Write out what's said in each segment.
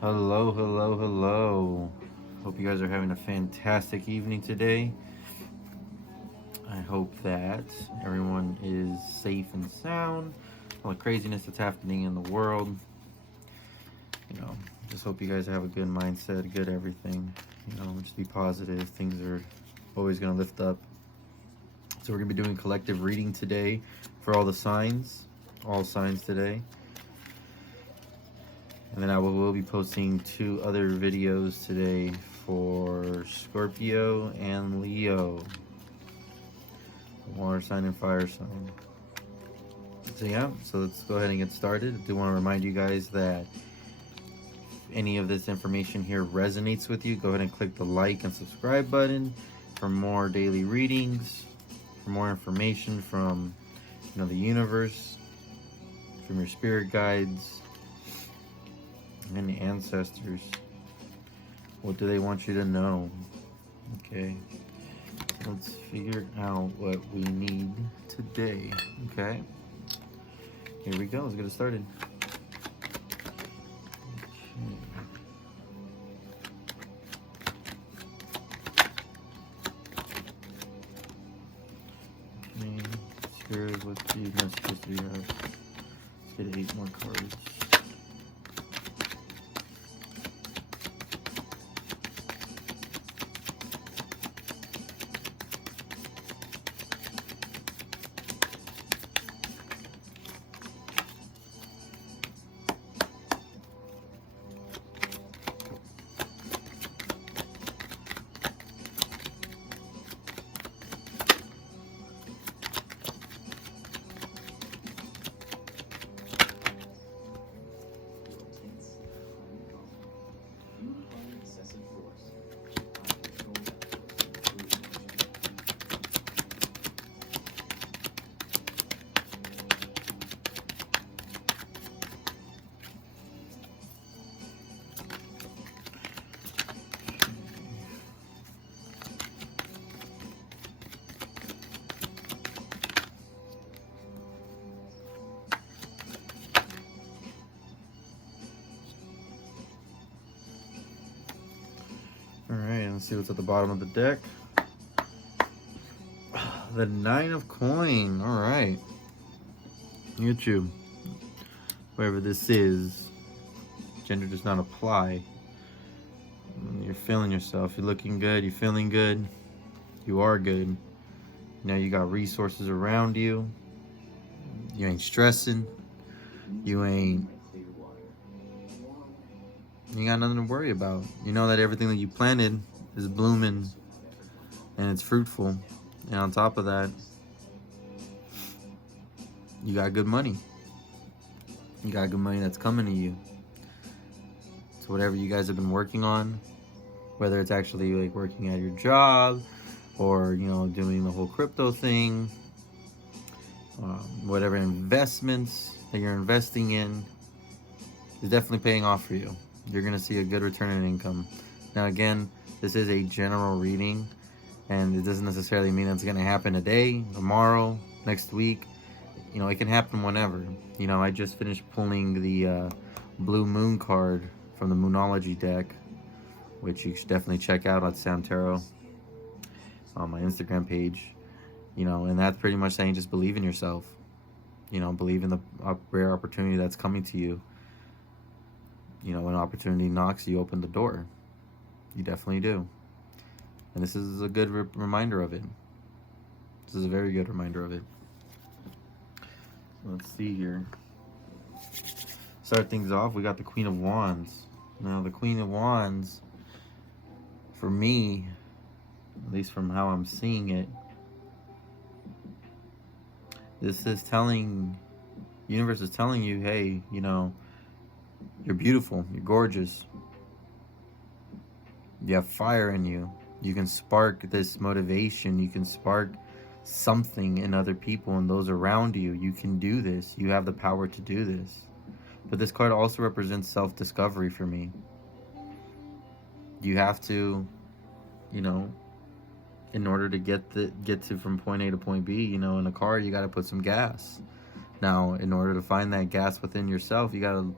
Hello, hello, hello. Hope you guys are having a fantastic evening today. I hope that everyone is safe and sound. All the craziness that's happening in the world. You know, just hope you guys have a good mindset, good everything. Just be positive. Things are always going to lift up. So, we're going to be doing collective reading today for all the signs, all signs today. And then I will be posting 2 other videos today for Scorpio and Leo. Water sign and fire sign. So let's go ahead and get started. I do want to remind you guys that if any of this information here resonates with you, go ahead and click the like and subscribe button for more daily readings, for more information from the universe, from your spirit guides and the ancestors. What do they want you to know? Okay. Let's figure out what we need today. Okay. Here we go. Let's get it started. Okay. Here's what the messages we have. Let's get 8 more cards. Alright, let's see what's at the bottom of the deck. The 9 of coin. Alright. YouTube. Wherever this is. Gender does not apply. You're feeling yourself. You're looking good. You're feeling good. You are good. You got resources around you. You ain't stressing. You got nothing to worry about. You know that everything that you planted is blooming and it's fruitful. And on top of that, you got good money. You got good money that's coming to you. So whatever you guys have been working on, whether it's actually like working at your job or, doing the whole crypto thing, whatever investments that you're investing in is definitely paying off for you. You're going to see a good return in income. Now, again, this is a general reading, and it doesn't necessarily mean it's going to happen today, tomorrow, next week. It can happen whenever. I just finished pulling the Blue Moon card from the Moonology deck, which you should definitely check out at Sam Tarot on my Instagram page. And that's pretty much saying just believe in yourself. Believe in the rare opportunity that's coming to you. When opportunity knocks, you open the door. You definitely do. And this is a good reminder of it. This is a very good reminder of it. Let's see here. Start things off, we got the Queen of Wands. Now, the Queen of Wands, for me, at least from how I'm seeing it, this is universe is telling you, hey, you're beautiful, you're gorgeous, you have fire in you, you can spark this motivation, you can spark something in other people and those around you. You can do this, you have the power to do this. But this card also represents self-discovery for me. You have to, in order to get to from point A to point B, in a car, you got to put some gas. Now, in order to find that gas within yourself, you got to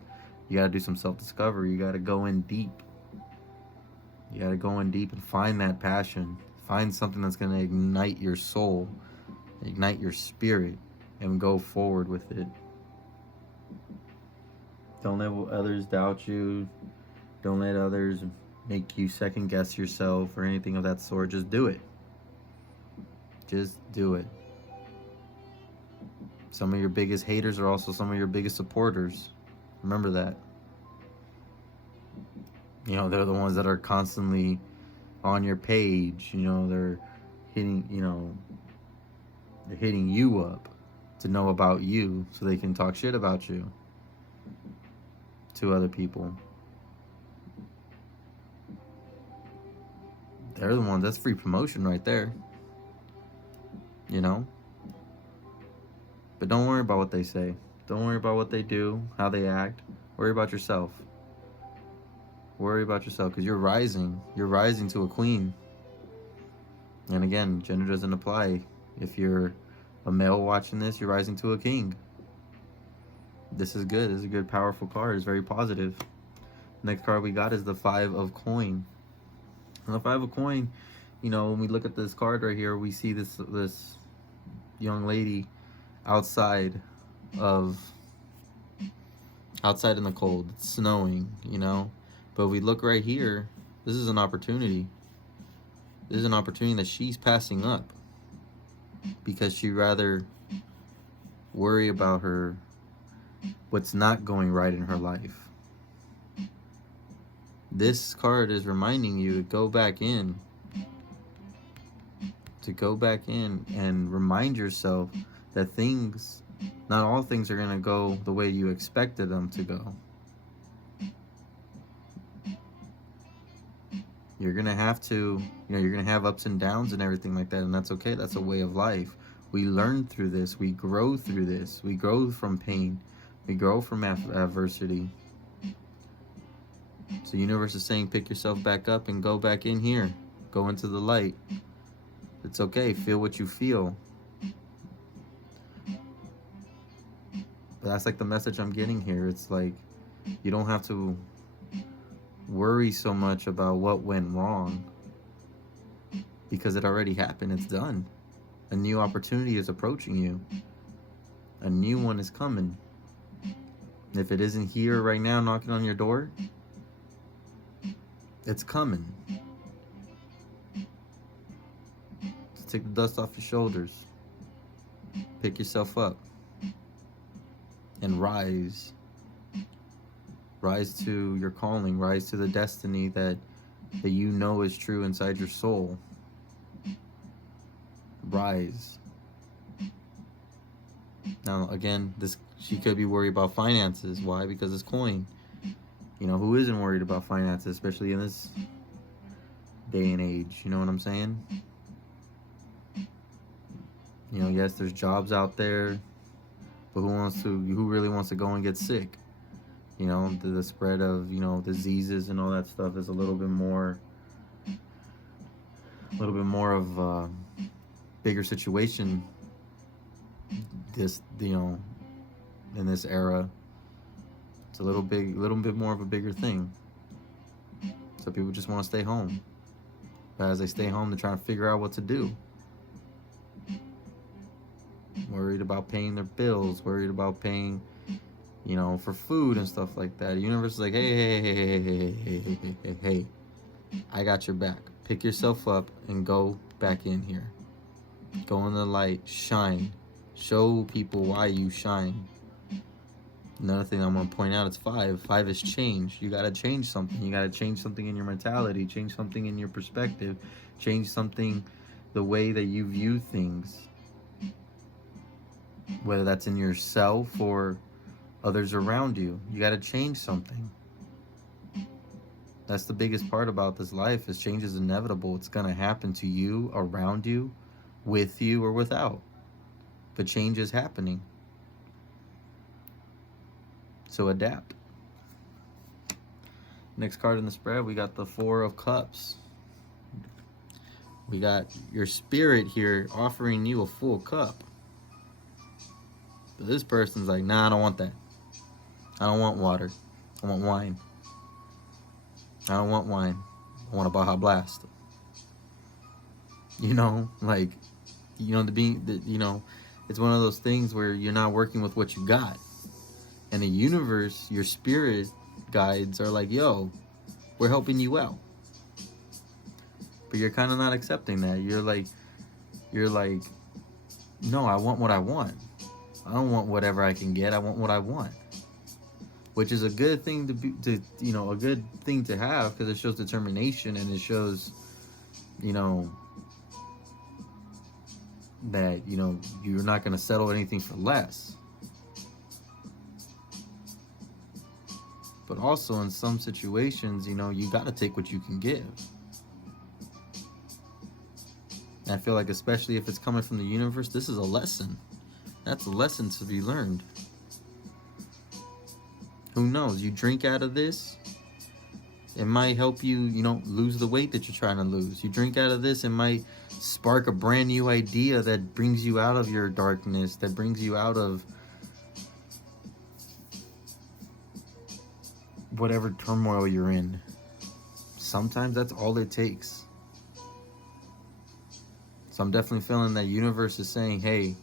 You got to do some self-discovery. You got to go in deep. You got to go in deep and find that passion. Find something that's going to ignite your soul, ignite your spirit, and go forward with it. Don't let others doubt you. Don't let others make you second guess yourself or anything of that sort. Just do it. Just do it. Some of your biggest haters are also some of your biggest supporters. Remember that. You know, they're the ones that are constantly on your page. You know, they're hitting you up to know about you so they can talk shit about you to other people. They're the ones, that's free promotion right there. You know? But don't worry about what they say. Don't worry about what they do, how they act. Worry about yourself. Worry about yourself, because you're rising. You're rising to a queen. And again, gender doesn't apply. If you're a male watching this, you're rising to a king. This is good. This is a good, powerful card. It's very positive. Next card we got is the 5 of coin. And the 5 of coin, you know, when we look at this card right here, we see this young lady outside in the cold. It's snowing, you know. But we look right here, this is an opportunity. This is an opportunity that she's passing up because she'd rather worry about what's not going right in her life. This card is reminding you to go back in. To go back in and remind yourself that not all things are going to go the way you expected them to go. You're going to have to, you're going to have ups and downs and everything like that, and that's okay. That's a way of life. We learn through this. We grow through this. We grow from pain. We grow from adversity. So the universe is saying, pick yourself back up and go back in here. Go into the light. It's okay. Feel what you feel. But that's like the message I'm getting here. It's like, you don't have to worry so much about what went wrong, because it already happened. It's done. A new opportunity is approaching you. A new one is coming. If it isn't here right now knocking on your door, it's coming. So take the dust off your shoulders. Pick yourself up and rise. Rise to your calling. Rise to the destiny that you know is true inside your soul. Rise. Now, again, she could be worried about finances. Why? Because it's coin. You know, who isn't worried about finances, especially in this day and age? You know what I'm saying? You know, yes, there's jobs out there, but who really wants to go and get sick? You know, the spread of, diseases and all that stuff is a little bit more of a bigger situation in this era. It's a little bit more of a bigger thing. So people just want to stay home. But as they stay home, they're trying to figure out what to do. Worried about paying their bills, worried about paying, for food and stuff like that. The universe is like, hey, I got your back. Pick yourself up and go back in here. Go in the light, shine. Show people why you shine. Another thing I'm going to point out is 5. 5 is change. You got to change something. You got to change something in your mentality, change something in your perspective, change something the way that you view things. Whether that's in yourself or others around you. You got to change something. That's the biggest part about this life, is change is inevitable. It's going to happen to you, around you, with you, or without. But change is happening. So adapt. Next card in the spread, we got the 4 of Cups. We got your spirit here offering you a full cup. But this person's like, nah, I don't want that. I don't want water. I want wine. I don't want wine. I want a Baja Blast. You know, like, you know, you know, it's one of those things where you're not working with what you got. And the universe, your spirit guides are like, yo, we're helping you out. But you're kind of not accepting that. You're like, no, I want what I want. I don't want whatever I can get. I want what I want. Which is a good thing a good thing to have, because it shows determination, and it shows, you know, that, you know, you're not going to settle anything for less. But also in some situations, you know, you got to take what you can give. And I feel like, especially if it's coming from the universe, this is a lesson. That's a lesson to be learned. Who knows? You drink out of this, it might help you, you know, lose the weight that you're trying to lose. You drink out of this, it might spark a brand new idea that brings you out of your darkness, that brings you out of whatever turmoil you're in. Sometimes that's all it takes. So I'm definitely feeling that universe is saying, hey,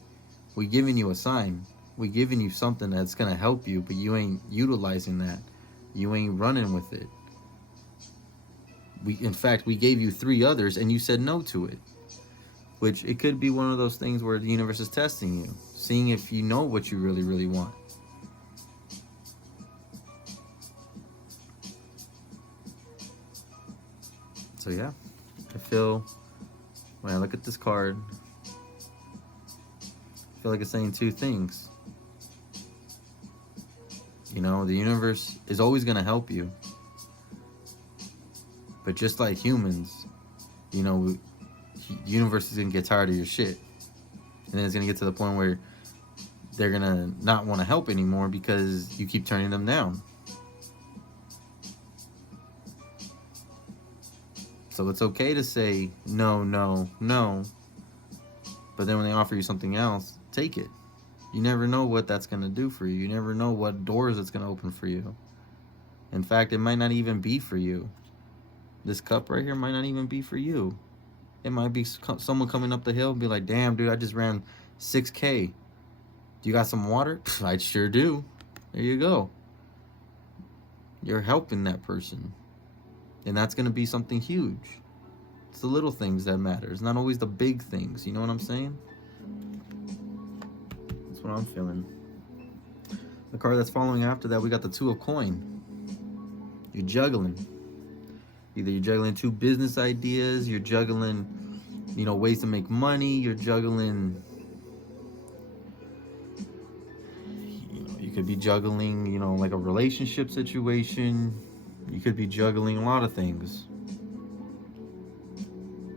we giving you a sign. We giving you something that's going to help you, but you ain't utilizing that. You ain't running with it. In fact, we gave you 3 others and you said no to it. Which, it could be one of those things where the universe is testing you, seeing if you know what you really, really want. So yeah, I feel, when I look at this card, I feel like it's saying 2 things. You know, the universe is always going to help you. But just like humans, you know, the universe is going to get tired of your shit. And then it's going to get to the point where they're going to not want to help anymore because you keep turning them down. So it's okay to say no, no, no. But then when they offer you something else, take it. You never know what that's going to do for you. You never know what doors it's going to open for you. In fact, it might not even be for you. This cup right here might not even be for you. It might be someone coming up the hill and be like, damn, dude, I just ran 6K. You got some water? I sure do. There you go. You're helping that person. And that's going to be something huge. It's the little things that matter. It's not always the big things. You know what I'm saying? That's what I'm feeling. The card that's following after that, we got the 2 of coin. You're juggling. Either you're juggling 2 business ideas, you're juggling, you know, ways to make money, you're juggling, you know, you could be juggling, you know, like a relationship situation. You could be juggling a lot of things.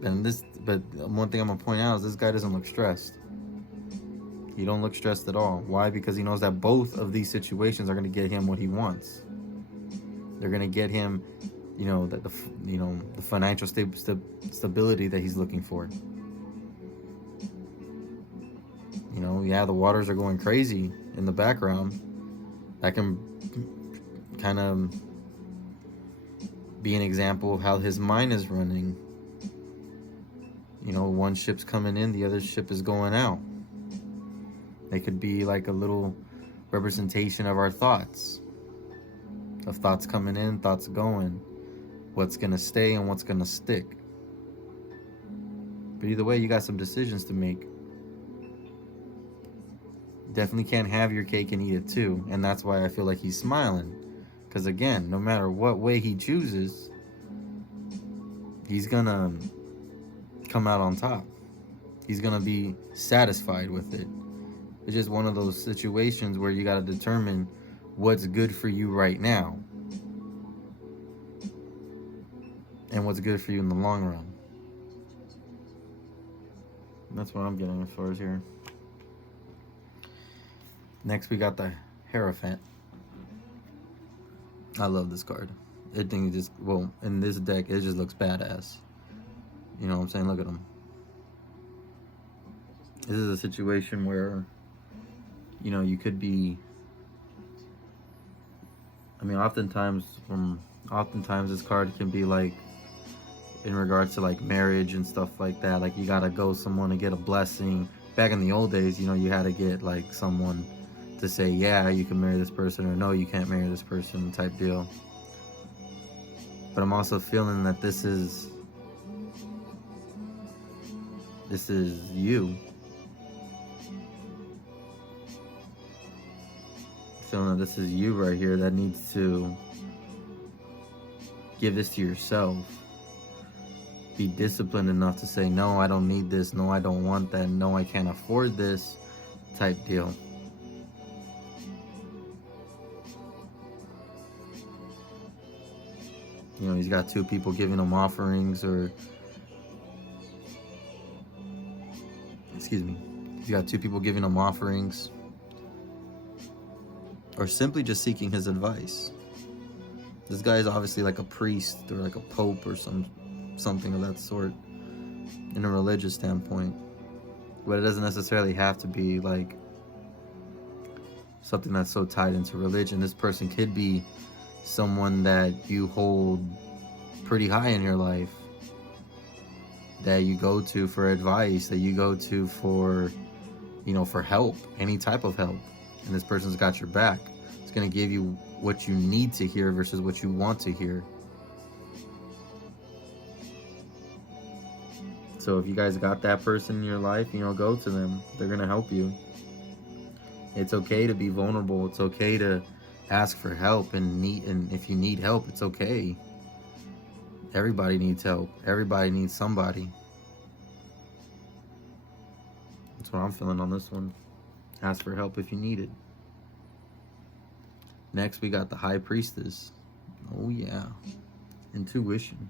But one thing I'm gonna point out is this guy doesn't look stressed. He don't look stressed at all. Why? Because he knows that both of these situations are gonna get him what he wants. They're gonna get him, you know, the financial stability that he's looking for. You know, yeah, the waters are going crazy in the background. That can kind of be an example of how his mind is running. You know, one ship's coming in, the other ship is going out. They could be like a little representation of our thoughts. Of thoughts coming in, thoughts going. What's going to stay and what's going to stick. But either way, you got some decisions to make. Definitely can't have your cake and eat it too. And that's why I feel like he's smiling. Because again, no matter what way he chooses, he's going to come out on top. He's going to be satisfied with it. It's just one of those situations where you got to determine what's good for you right now. And what's good for you in the long run. That's what I'm getting as far as here. Next we got the Hierophant. I love this card. I think it just, well, in this deck, it just looks badass. You know what I'm saying? Look at him. This is a situation where, you know, you could be I mean, oftentimes this card can be like in regards to like marriage and stuff like that. Like you gotta go someone to get a blessing. Back in the old days, you know, you had to get like someone to say, yeah, you can marry this person, or no, you can't marry this person, type deal. But I'm also feeling that this is you. Feeling that this is you right here that needs to give this to yourself. Be disciplined enough to say, no, I don't need this, no, I don't want that, no, I can't afford this, type deal. You know, he's got two people giving him offerings, or excuse me, he's got two people giving him offerings, or simply just seeking his advice. This guy is obviously like a priest or like a pope or something of that sort in a religious standpoint. But it doesn't necessarily have to be like something that's so tied into religion. This person could be someone that you hold pretty high in your life, that you go to for advice, that you go to for, you know, for help, any type of help. And this person's got your back. It's going to give you what you need to hear versus what you want to hear. So if you guys got that person in your life, you know, go to them. They're going to help you. It's okay to be vulnerable. It's okay to ask for help, and if you need help, it's okay. Everybody needs help. Everybody needs somebody. That's what I'm feeling on this one. Ask for help if you need it. Next, we got the High Priestess. Oh yeah, intuition.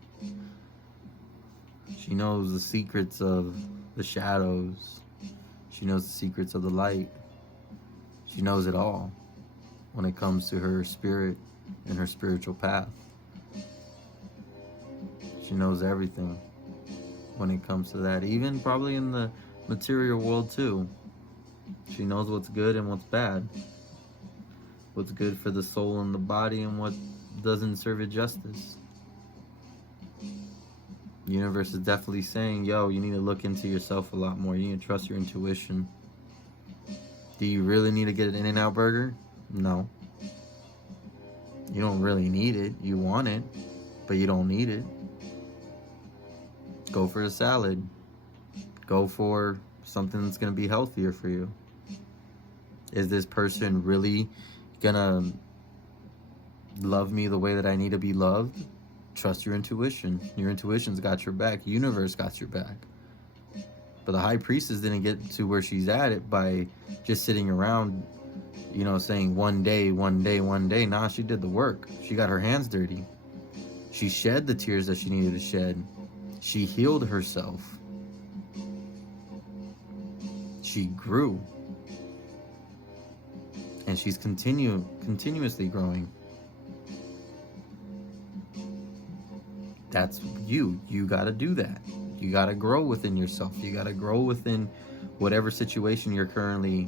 She knows the secrets of the shadows. She knows the secrets of the light. She knows it all when it comes to her spirit and her spiritual path. She knows everything when it comes to that, even probably in the material world too. She knows what's good and what's bad, what's good for the soul and the body, and what doesn't serve it justice. The universe is definitely saying, yo, you need to look into yourself a lot more. You need to trust your intuition. Do you really need to get an In-N-Out burger? No. You don't really need it. You want it, but you don't need it. Go for a salad. Go for something that's going to be healthier for you. Is this person really going to love me the way that I need to be loved? Trust your intuition. Your intuition's got your back. Universe got your back. But the High Priestess didn't get to where she's at it by just sitting around, you know, saying one day, one day, one day. Nah, she did the work. She got her hands dirty. She shed the tears that she needed to shed. She healed herself. She grew. And she's continuously growing. That's you. You got to do that. You got to grow within yourself. You got to grow within whatever situation you're currently,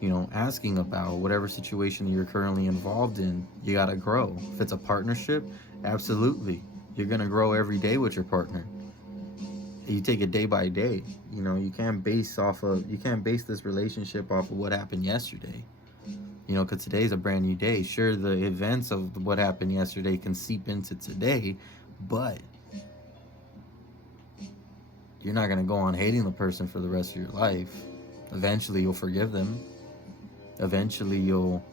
you know, asking about, whatever situation you're currently involved in. You got to grow. If it's a partnership, absolutely. You're going to grow every day with your partner. You take it day by day. You know, you can't base this relationship off of what happened yesterday. You know, because today's a brand new day. Sure, the events of what happened yesterday can seep into today, but you're not going to go on hating the person for the rest of your life. Eventually, you'll forgive them. Eventually, you'll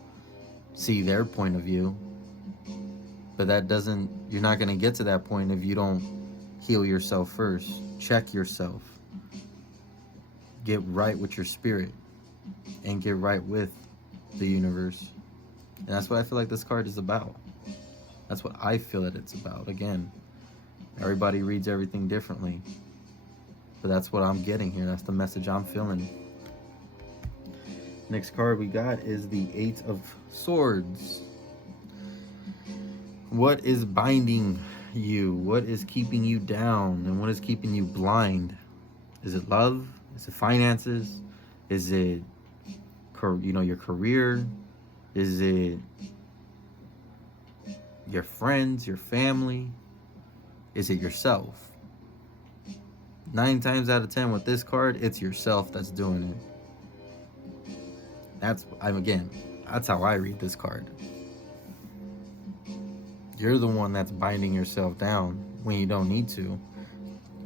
see their point of view. But you're not going to get to that point if you don't heal yourself first. Check yourself. Get right with your spirit. And get right with the universe. And that's what I feel like this card is about. That's what I feel that it's about. Again, everybody reads everything differently. But that's what I'm getting here. That's the message I'm feeling. Next card we got is the Eight of Swords. What is binding you? What is keeping you down? And what is keeping you blind? Is it love? Is it finances? Is it, you know, your career? Is it Your friends, your family? Is it yourself? 9 times out of 10 with this card, it's yourself that's doing it. That's how I read this card. You're the one that's binding yourself down when you don't need to.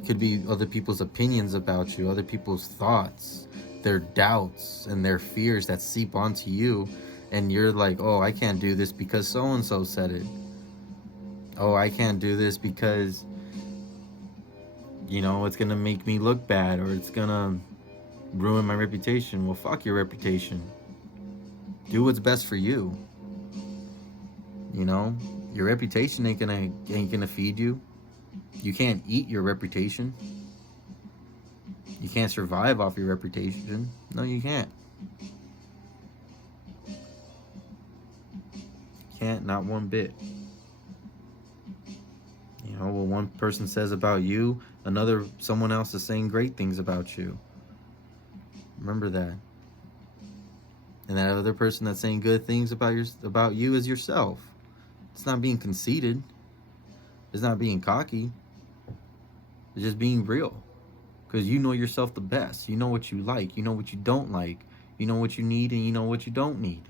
It could be other people's opinions about you, other people's thoughts, their doubts and their fears that seep onto you, and you're like, oh, I can't do this because so-and-so said it. Oh, I can't do this because, it's gonna make me look bad, or it's gonna ruin my reputation. Well, fuck your reputation. Do what's best for you. Your reputation ain't gonna feed you. You can't eat your reputation. You can't survive off your reputation. No, you can't. Can't, not one bit. What one person says about you, someone else is saying great things about you. Remember that. And that other person that's saying good things about you is yourself. It's not being conceited. It's not being cocky. It's just being real. Because you know yourself the best. You know what you like. You know what you don't like. You know what you need and you know what you don't need.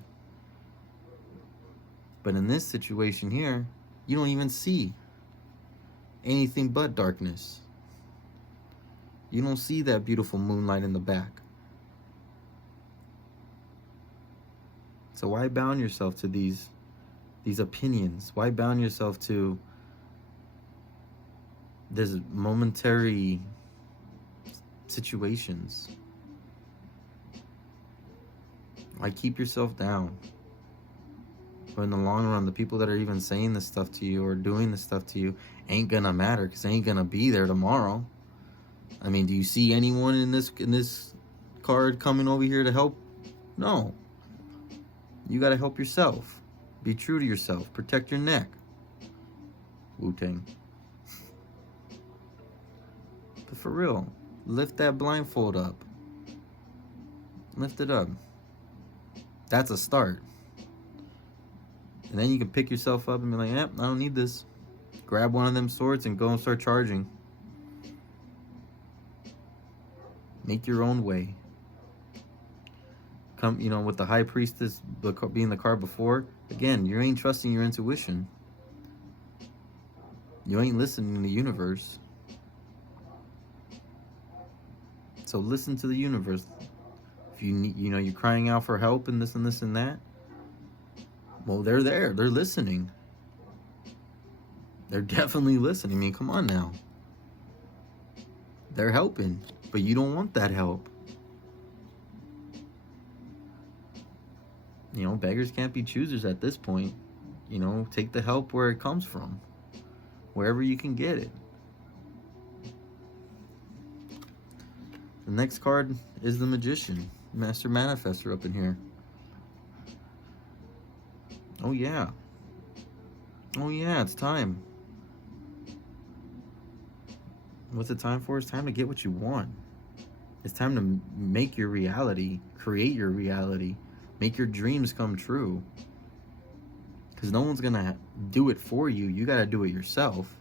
But in this situation here, you don't even see anything but darkness. You don't see that beautiful moonlight in the back. So why bound yourself to these opinions? Why bound yourself to this momentary situations? Why keep yourself down? But in the long run, the people that are even saying this stuff to you or doing this stuff to you ain't gonna matter, because they ain't gonna be there tomorrow. I mean, do you see anyone in this card coming over here to help? No. You gotta help yourself. Be true to yourself. Protect your neck. Wu-Tang. But for real, lift that blindfold up. Lift it up. That's a start. And then you can pick yourself up and be like, I don't need this. Grab one of them swords and go and start charging. Make your own way. Come, with the High Priestess being the card before, again, you ain't trusting your intuition. You ain't listening to the universe. So listen to the universe. If you need, you're crying out for help and this and this and that, well, they're there. They're listening. They're definitely listening. I mean, come on now. They're helping, but you don't want that help. Beggars can't be choosers at this point. Take the help where it comes from. Wherever you can get it. The next card is the Magician. Master Manifestor up in here. Oh yeah. Oh yeah, it's time. What's it time for? It's time to get what you want. It's time to make your reality, create your reality, make your dreams come true. Because no one's going to do it for you. You got to do it yourself.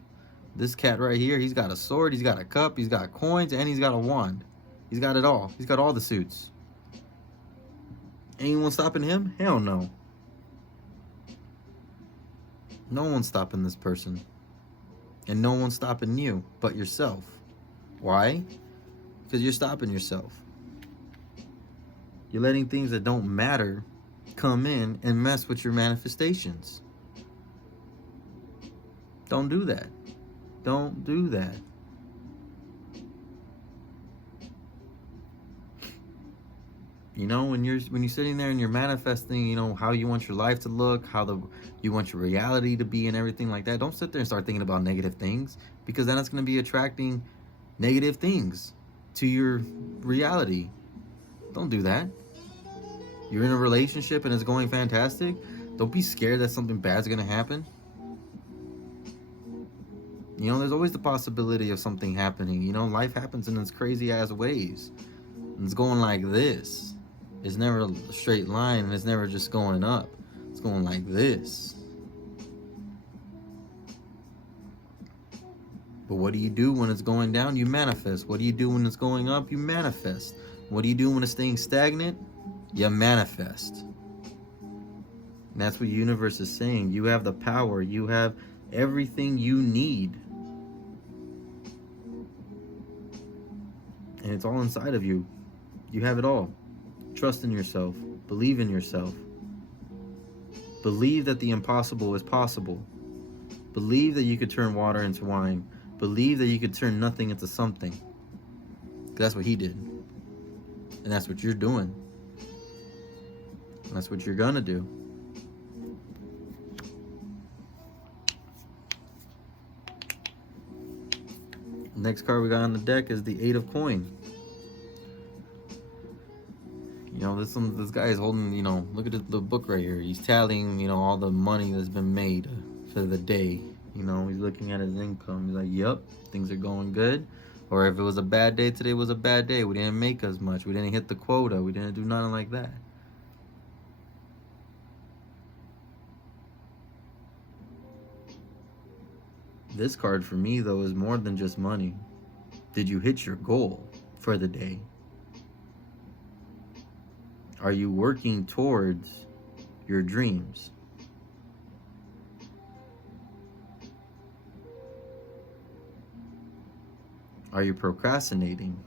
This cat right here, he's got a sword, he's got a cup, he's got coins, and he's got a wand. He's got it all. He's got all the suits. Anyone stopping him? Hell no. No one's stopping this person. And no one's stopping you but yourself. Why? Because you're stopping yourself. You're letting things that don't matter come in and mess with your manifestations. Don't do that. Don't do that. When you're sitting there and you're manifesting, how you want your life to look, you want your reality to be and everything like that, don't sit there and start thinking about negative things, because then it's going to be attracting negative things to your reality. Don't do that. You're in a relationship and it's going fantastic. Don't be scared that something bad's going to happen. There's always the possibility of something happening. Life happens in its crazy ass ways. And it's going like this. It's never a straight line, and it's never just going up. It's going like this. But what do you do when it's going down? You manifest. What do you do when it's going up? You manifest. What do you do when it's staying stagnant? You manifest. And that's what the universe is saying. You have the power. You have everything you need. And it's all inside of you. You have it all. Trust in yourself. Believe in yourself. Believe that the impossible is possible. Believe that you could turn water into wine. Believe that you could turn nothing into something. That's what he did. And that's what you're doing. And that's what you're gonna do. Next card we got on the deck is the Eight of Coin. You know, this guy is holding, you know, look at the book right here. He's tallying, you know, all the money that's been made for the day. You know, he's looking at his income. He's like, yep, things are going good. Or if it was a bad day, today was a bad day. We didn't make as much. We didn't hit the quota. We didn't do nothing like that. This card for me, though, is more than just money. Did you hit your goal for the day? Are you working towards your dreams? Are you procrastinating?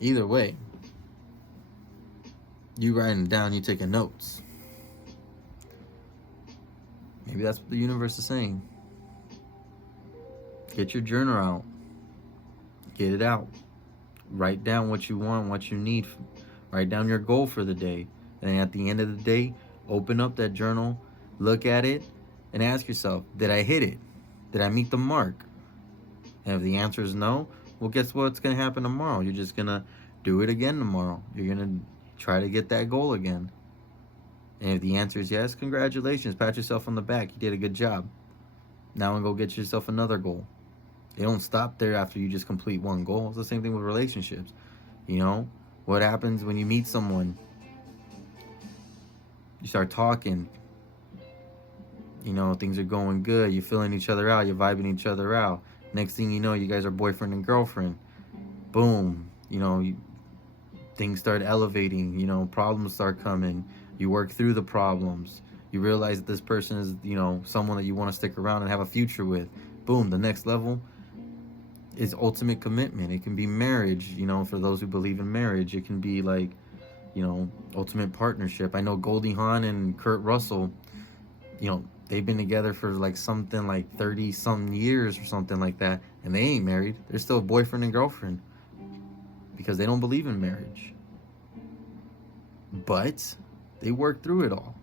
Either way, you writing down, you taking notes. Maybe that's what the universe is saying. Get your journal out. Get it out. Write down what you want, what you need. Write down your goal for the day. And at the end of the day, open up that journal, look at it, and ask yourself, did I hit it? Did I meet the mark? And if the answer is no, well, guess what's going to happen tomorrow? You're just going to do it again tomorrow. You're going to try to get that goal again. And if the answer is yes, congratulations. Pat yourself on the back. You did a good job. Now go get yourself another goal. They don't stop there after you just complete one goal. It's the same thing with relationships. You know, what happens when you meet someone? You start talking. You know, things are going good. You're filling each other out. You're vibing each other out. Next thing you know, you guys are boyfriend and girlfriend. Boom. You know, things start elevating. You know, problems start coming. You work through the problems. You realize that this person is, you know, someone that you want to stick around and have a future with. Boom. The next level is ultimate commitment. It can be marriage, you know, for those who believe in marriage. It can be like, you know, ultimate partnership. I know Goldie Hawn and Kurt Russell, you know, they've been together for like something like 30-something years or something like that, and they ain't married. They're still boyfriend and girlfriend because they don't believe in marriage. But they work through it all.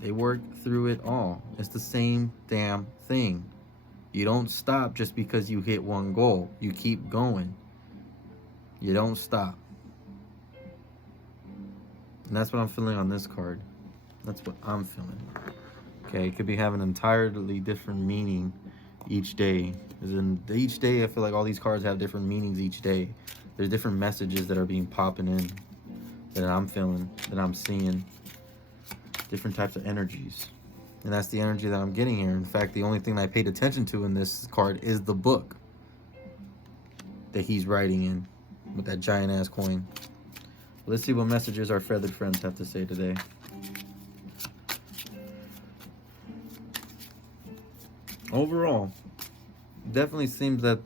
They work through it all. It's the same damn thing. You don't stop just because you hit one goal. You keep going. You don't stop. And that's what I'm feeling on this card. That's what I'm feeling. Okay, it could be having an entirely different meaning each day. As in, each day, I feel like all these cards have different meanings each day. There's different messages that are being popping in that I'm feeling, that I'm seeing. Different types of energies. And that's the energy that I'm getting here. In fact, the only thing I paid attention to in this card is the book that he's writing in with that giant ass coin. Let's see what messages our feathered friends have to say today. Overall, definitely seems that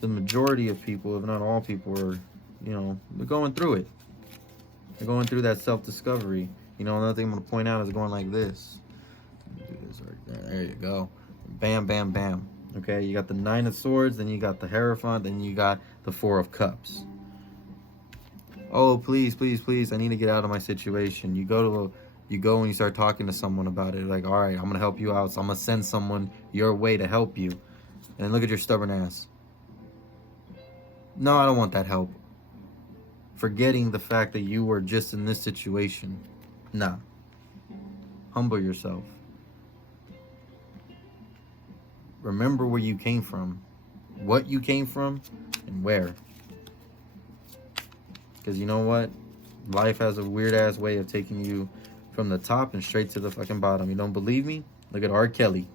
the majority of people, if not all people, are, you know, they're going through it. They're going through that self-discovery. You know, another thing I'm going to point out is going like this. Do this right there. There you go. Bam, bam, bam. Okay, you got the Nine of Swords, then you got the Hierophant, then you got the Four of Cups. Oh, please, please, please, I need to get out of my situation. You go and you start talking to someone about it. Like, all right, I'm going to help you out, so I'm going to send someone your way to help you. And look at your stubborn ass. No, I don't want that help. Forgetting the fact that you were just in this situation. Nah. Humble yourself. Remember where you came from. What you came from and where. Because you know what? Life has a weird ass way of taking you from the top and straight to the fucking bottom. You don't believe me? Look at R. Kelly.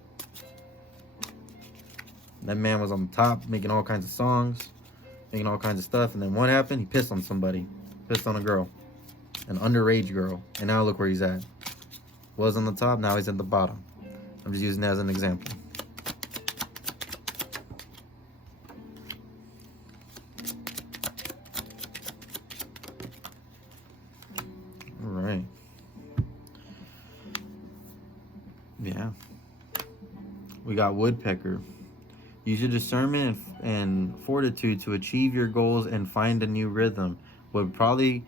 That man was on the top, making all kinds of songs, making all kinds of stuff, and then what happened? He pissed on somebody. Pissed on a girl. An underage girl. And now look where he's at. Was on the top, now he's at the bottom. I'm just using that as an example. Alright. Yeah. We got Woodpecker. Use your discernment and fortitude to achieve your goals and find a new rhythm. The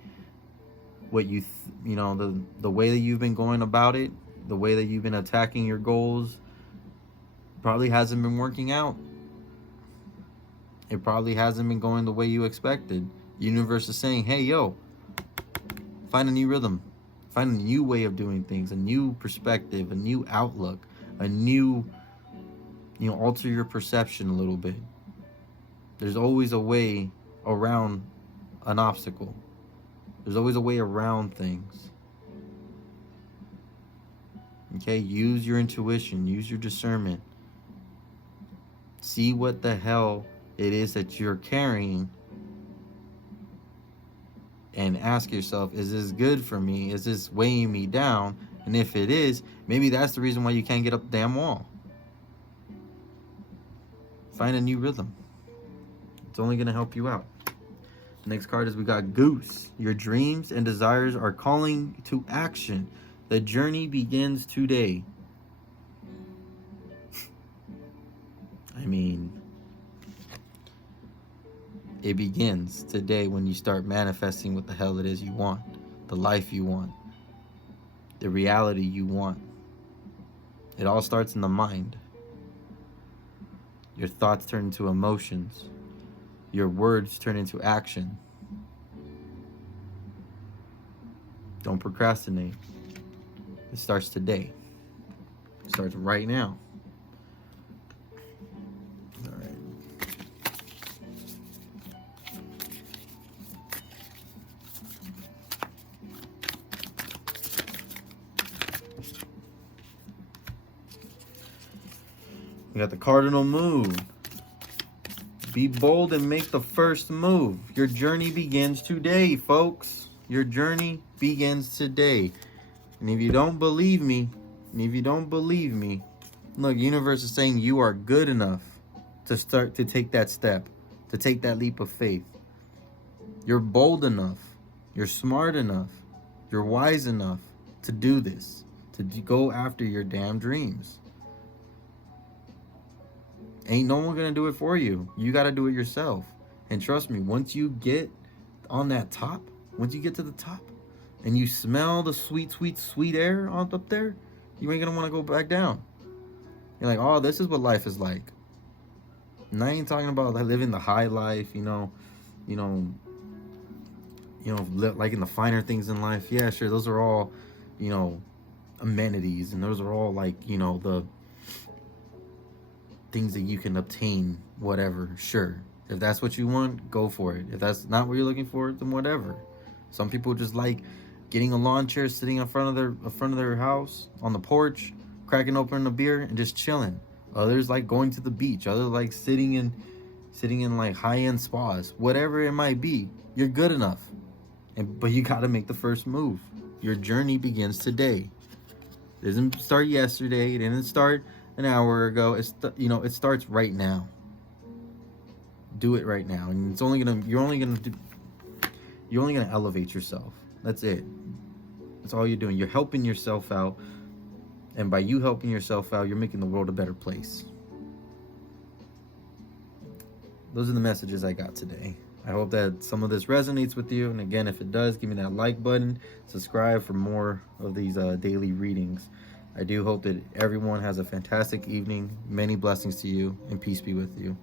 way that you've been going about it, the way that you've been attacking your goals, probably hasn't been working out. It probably hasn't been going the way you expected. The universe is saying, hey, yo, find a new rhythm. Find a new way of doing things, a new perspective, a new outlook, a new, alter your perception a little bit. There's always a way around an obstacle. There's always a way around things. Okay, use your intuition, use your discernment. See what the hell it is that you're carrying and ask yourself, is this good for me? Is this weighing me down? And if it is, maybe that's the reason why you can't get up the damn wall. Find a new rhythm. It's only going to help you out. Next card is we got Goose. Your dreams and desires are calling to action. The journey begins today. I mean, it begins today when you start manifesting what the hell it is you want. The life you want. The reality you want. It all starts in the mind. Your thoughts turn into emotions. Your words turn into action. Don't procrastinate. It starts today. It starts right now. All right. We got the cardinal moon. Be bold and make the first move. Your journey begins today, folks. Your journey begins today. And if you don't believe me, look, universe is saying you are good enough to start to take that step, to take that leap of faith. You're bold enough. You're smart enough. You're wise enough to do this, to go after your damn dreams. Ain't no one gonna do it for you. You gotta do it yourself. And trust me, once you get on that top, once you get to the top, and you smell the sweet, sweet, sweet air up there, you ain't gonna want to go back down. You're like, oh, this is what life is like. And I ain't talking about living the high life, like in the finer things in life. Yeah, sure, those are all, amenities, and those are all like, the things that you can obtain, whatever. Sure, if that's what you want, go for it. If that's not what you're looking for, then whatever. Some people just like getting a lawn chair, sitting in front of their house on the porch, cracking open a beer and just chilling. Others like going to the beach. Others like sitting in like high-end spas. Whatever it might be, you're good enough. But you got to make the first move. Your journey begins today. It didn't start yesterday. It didn't start an hour ago. It starts right now. Do it right now, and you're only gonna elevate yourself. That's it. That's all you're doing. You're helping yourself out, and by you helping yourself out, you're making the world a better place. Those are the messages I got today. I hope that some of this resonates with you, and again, if it does, give me that like button, subscribe for more of these daily readings. I do hope that everyone has a fantastic evening. Many blessings to you, and peace be with you.